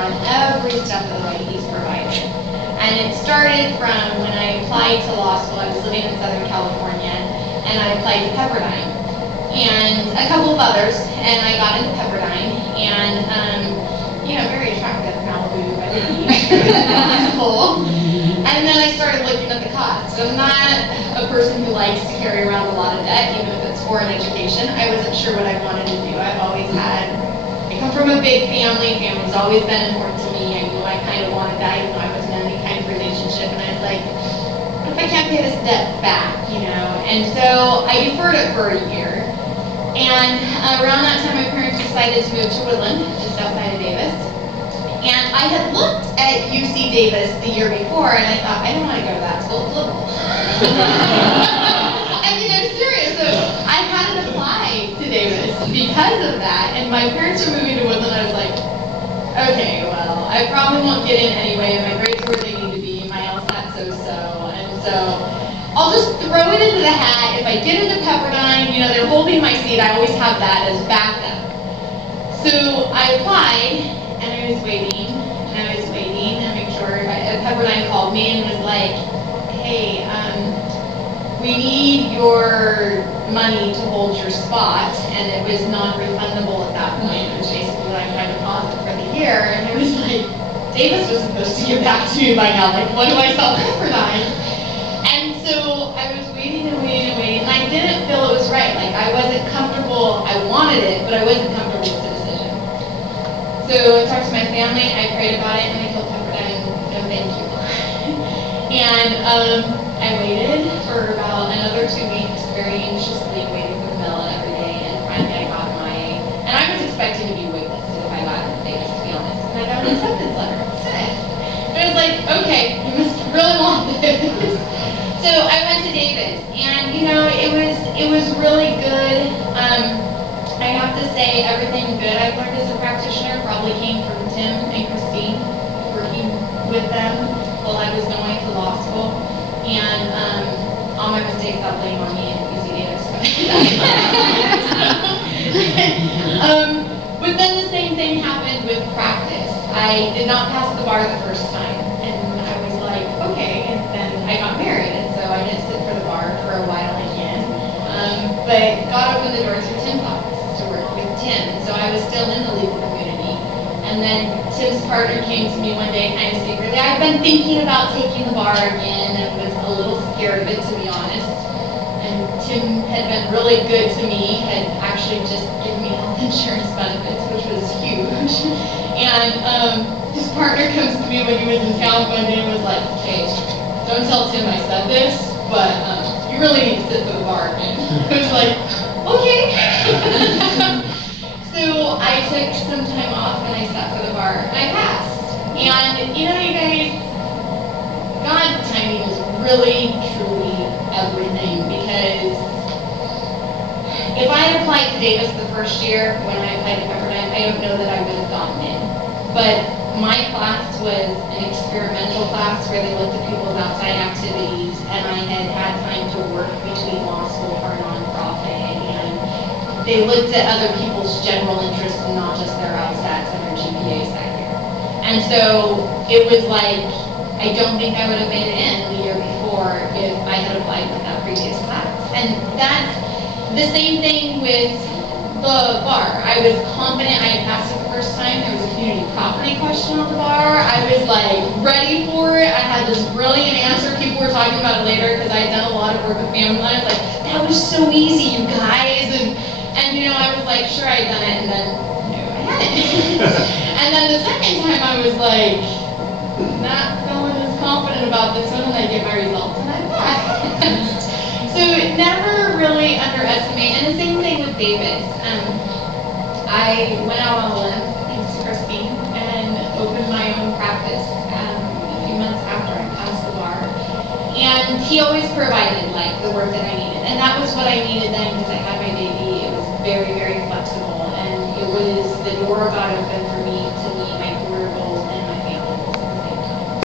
down every step of the way he's provided. And it started from when I applied to law school. I was living in Southern California, and I applied to Pepperdine and a couple of others, and I got into Pepperdine, and you know, very attractive Malibu by the beach, beautiful. And then I started looking at the costs. So I'm not a person who likes to carry around a lot of debt, even if it's for an education. I wasn't sure what I wanted to do. I come from a big family. Family's always been important to me. I knew I kind of wanted that, even though I wasn't in any kind of relationship. And I was like, what if I can't pay this debt back, you know? And so I deferred it for a year. And around that time, my parents decided to move to Woodland, just outside of Davis. And I had looked at UC Davis the year before, and I thought, I don't want to go to that school, it's liberal. I mean, I'm serious. So I hadn't applied to Davis because of that, and my parents were moving to Woodland. I was like, okay, well, I probably won't get in anyway, and my grades were where they need to be, my LSAT so-so, and so I'll just throw it into the hat. If I get into Pepperdine, you know, they're holding my seat, I always have that as backup. So I applied, and I was waiting, and make sure, Pepperdine called me and was like, hey, we need your money to hold your spot, and it was non-refundable at that point. It was basically like my deposit for the year, and it was like, Davis was supposed to get back to me by now, like, what do I tell Pepperdine? And so I was waiting, and I didn't feel it was right. Like, I wasn't comfortable. I wanted it, but I wasn't comfortable with the decision. So I talked to my family, I prayed about it, and I told Pepperdine, no thank you. And I waited for about another 2 weeks, very anxiously waiting for the mail every day, and finally I got and I was expecting to be waitlisted if I got into Davis, to be honest, and I got an acceptance letter instead. And I was like, okay, you must really want this. So I went to Davis, and you know, it was really good. I have to say, everything good I've learned as a practitioner probably came from Tim and Christine, working with them while I was going to law school. And all my mistakes I'll blame on me and UC Davis. But then the same thing happened with practice. I did not pass the bar the first time, and I was like, okay, and then I got married, and so I didn't sit for the bar for a while again. But God opened the doors for Tim's office to work with Tim, and so I was still in the legal community. And then Tim's partner came to me one day, kind of secretly. I've been thinking about taking the bar again, and was a little scared of it, to be honest. And Tim had been really good to me, had actually just given me health insurance benefits, which was huge. And his partner comes to me when he was in town one day and was like, hey, don't tell Tim I said this, but you really need to sit for the bar again. I was like, okay. So I took some time off and I sat for the bar and I passed. And you know, you guys, God's timing is really, truly everything, because if I had applied to Davis the first year when I applied to Pepperdine, I don't know that I would have gotten in. But my class was an experimental class where they looked at people's outside activities, and I had time to work between law school for a nonprofit, and they looked at other people's general interests and not just their LSATs and their GPAs that year. And so it was like, I don't think I would have made it in the year before if I had applied with that previous class. And that's the same thing with the bar. I was confident I had passed it the first time. There was a community property question on the bar. I was like ready for it. I had this brilliant answer. People were talking about it later because I had done a lot of work with family. I was like, that was so easy, you guys. And you know, I was like, sure, I had done it, and then no, I hadn't. And then the second time I was like, not feeling as confident about this one, and I get my results and I passed. So never really underestimate. And the same thing with Davis. I went out on a limb, thanks to Christine, and opened my own practice a few months after I passed the bar. And he always provided like the work that I needed. And that was what I needed then, because I had my baby. It was very, very flexible, and it was the door got open for